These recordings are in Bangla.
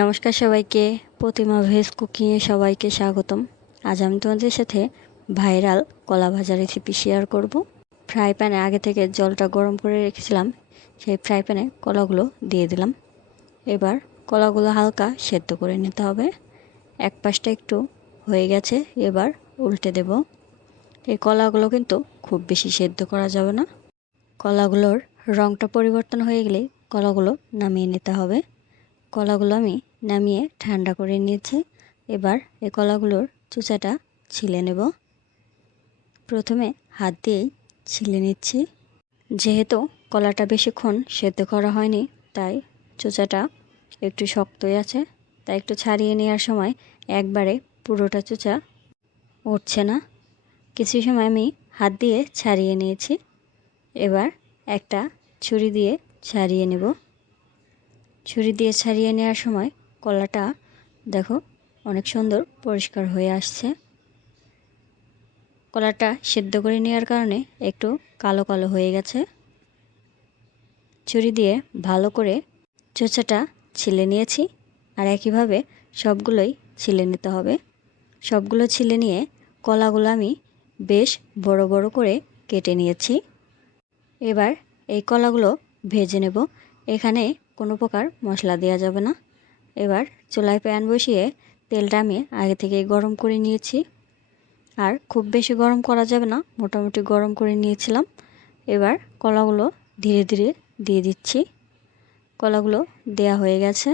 নমস্কার সবাইকে, প্রতিমা ভেজ কুকিংয়ে সবাইকে স্বাগতম। আজ আমি তোমাদের সাথে ভাইরাল কলা ভাজা রেসিপি শেয়ার করব। ফ্রাই প্যানে আগে থেকে জলটা গরম করে রেখেছিলাম, সেই ফ্রাই প্যানে কলাগুলো দিয়ে দিলাম। এবার কলাগুলো হালকা সেদ্ধ করে নিতে হবে। এক পাশটা একটু হয়ে গেছে, এবার উল্টে দেব। এই কলাগুলো কিন্তু খুব বেশি সেদ্ধ করা যাবে না। কলাগুলোর রঙটা পরিবর্তন হয়ে গেলে কলাগুলো নামিয়ে নিতে হবে। কলাগুলো আমি নামিয়ে ঠান্ডা করে নিয়েছি। এবার এই কলাগুলোর চোচাটা ছিলে নেব। প্রথমে হাত দিয়েই ছিলে নিচ্ছি। যেহেতু কলাটা বেশিক্ষণ সেদ্ধ করা হয়নি, তাই চোচাটা একটু শক্তই আছে, তাই একটু ছাড়িয়ে নেওয়ার সময় একবারে পুরোটা চোচা উঠছে না। কিছু সময় আমি হাত দিয়ে ছাড়িয়ে নিয়েছি। এবার একটা ছুরি দিয়ে ছাড়িয়ে নেব। ছুরি দিয়ে ছাড়িয়ে নেওয়ার সময় কলাটা দেখো অনেক সুন্দর পরিষ্কার হয়ে আসছে। কলাটা সেদ্ধ করে নেওয়ার কারণে একটু কালো কালো হয়ে গেছে। ছুরি দিয়ে ভালো করে চোচাটা ছিলে নিয়েছি। আর একইভাবে সবগুলোই ছিলে নিতে হবে। সবগুলো ছিলে নিয়ে কলাগুলো আমি বেশ বড় বড় করে কেটে নিয়েছি। এবার এই কলাগুলো ভেজে নেব। এখানে কোনো প্রকার মশলা দেওয়া যাবে না। এবার চুলায় প্যান বসিয়ে তেলটা আমি আগে থেকে গরম করে নিয়েছি। আর খুব বেশি গরম করা যাবে না, মোটামুটি গরম করে নিয়েছিলাম। এবার কলাগুলো ধীরে ধীরে দিয়ে দিচ্ছি। কলাগুলো দেয়া হয়ে গেছে।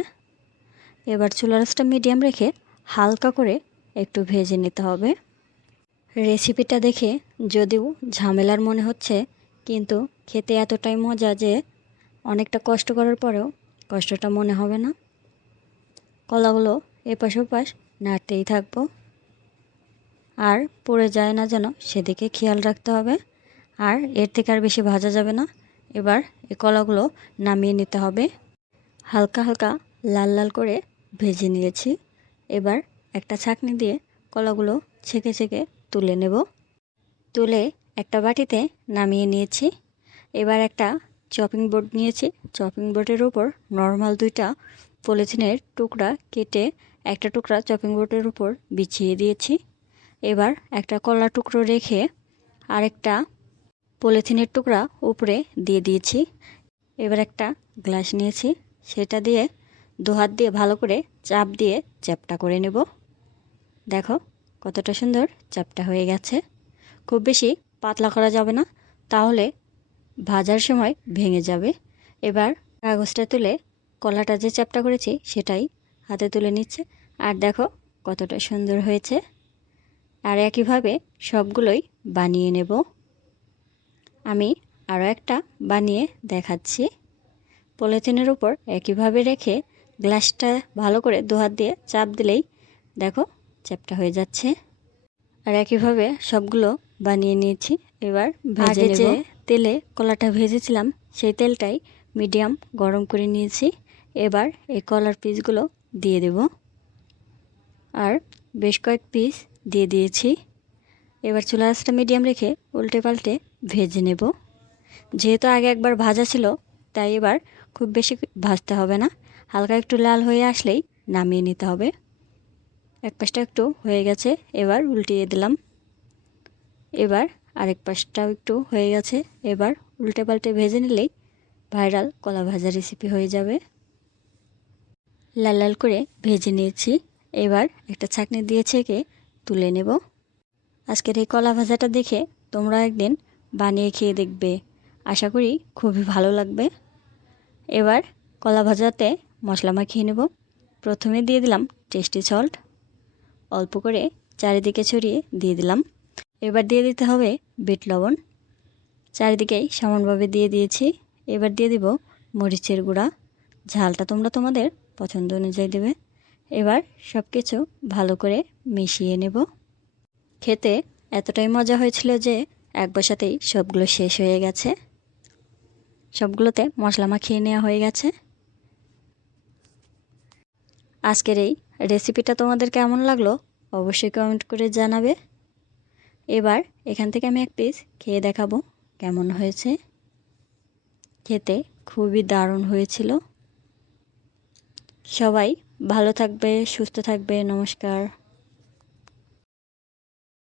এবার চুলার আঁচটা মিডিয়াম রেখে হালকা করে একটু ভেজে নিতে হবে। রেসিপিটা দেখে যদিও ঝামেলার মনে হচ্ছে, কিন্তু খেতে এতটাই মজা যে অনেকটা কষ্ট করার পরেও কষ্টটা মনে হবে না। কলাগুলো এপাশ ওপাশ নাড়তেই থাকবো, আর পড়ে যায় না যেন সেদিকে খেয়াল রাখতে হবে। আর এর থেকে আর বেশি ভাজা যাবে না। এবার এই কলাগুলো নামিয়ে নিতে হবে। হালকা হালকা লাল লাল করে ভেজে নিয়েছি। এবার একটা ছাঁকনি দিয়ে কলাগুলো ছেঁকে ছেঁকে তুলে নেব। তুলে একটা বাটিতে নামিয়ে নিয়েছি। এবার একটা চপিং বোর্ড নিয়েছি। চপিং বোর্ডের উপর নর্মাল দুইটা পলিথিনের টুকরা কেটে একটা টুকরা চপিং বোর্ডের উপর বিছিয়ে দিয়েছি। এবার একটা কলা টুকরো রেখে আরেকটা পলিথিনের টুকরা উপরে দিয়ে দিয়েছি। এবার একটা গ্লাস নিয়েছি, সেটা দিয়ে দু হাত দিয়ে ভালো করে চাপ দিয়ে চ্যাপটা করে নেব। দেখো কতটা সুন্দর চ্যাপটা হয়ে গেছে। খুব বেশি পাতলা করা যাবে না, তাহলে ভাজার সময় ভেঙে যাবে। এবার কাগজটা তুলে কলাটা যে চ্যাপটা করেছি সেটাই হাতে তুলে নিচ্ছে। আর দেখো কতটা সুন্দর হয়েছে। আর একইভাবে সবগুলোই বানিয়ে নেব। আমি আরও একটা বানিয়ে দেখাচ্ছি। পলিথিনের উপর একইভাবে রেখে গ্লাসটা ভালো করে দু হাত দিয়ে চাপ দিলেই দেখো চ্যাপটা হয়ে যাচ্ছে। আর একইভাবে সবগুলো বানিয়ে নিয়েছি। এবার ভেজে নেব। যে তেলে কলাটা ভেজেছিলাম সেই তেলটাই মিডিয়াম গরম করে নিয়েছি। এবার এই কলার পিসগুলো দিয়ে দেব। আর বেশ কয়েক পিস দিয়ে দিয়েছি। এবার চুলার আঁচটা মিডিয়াম রেখে উল্টে পাল্টে ভেজে নেব। যেহেতু আগে একবার ভাজা ছিল, তাই এবার খুব বেশি ভাজতে হবে না। হালকা একটু লাল হয়ে আসলেই নামিয়ে নিতে হবে। এক পাশটা একটু হয়ে গেছে, এবার উল্টিয়ে দিলাম। এবার আরেক পাশটাও একটু হয়ে গেছে, এবার উল্টে পাল্টে ভেজে নিলেই ভাইরাল কলা ভাজা রেসিপি হয়ে যাবে। লাল লাল করে ভেজে নিয়েছি। এবার একটা ছাঁকনি দিয়ে ছেঁকে তুলে নেব। আজকের এই কলা ভাজাটা দেখে তোমরা একদিন বানিয়ে খেয়ে দেখবে, আশা করি খুবই ভালো লাগবে। এবার কলা ভাজাতে মশলা মাখিয়ে নেব। প্রথমে দিয়ে দিলাম টেস্টি সল্ট, অল্প করে চারিদিকে ছড়িয়ে দিয়ে দিলাম। এবার দিয়ে দিতে হবে বিট লবণ, চারিদিকেই সমানভাবে দিয়ে দিয়েছি। এবার দিয়ে দিব মরিচের গুঁড়া, ঝালটা তোমরা তোমাদের পছন্দ অনুযায়ী দেবে। এবার সব কিছু ভালো করে মিশিয়ে নেব। খেতে এতটাই মজা হয়েছিল যে একবার সাথেই সবগুলো শেষ হয়ে গেছে। সবগুলোতে মশলা মাখিয়ে নেওয়া হয়ে গেছে। আজকের এই রেসিপিটা তোমাদের কেমন লাগলো অবশ্যই কমেন্ট করে জানাবে। এবার এখান থেকে আমি এক পিস খেয়ে দেখাবো কেমন হয়েছে। খেতে খুবই দারুণ হয়েছিল। সবাই ভালো থাকবে, সুস্থ থাকবে। নমস্কার।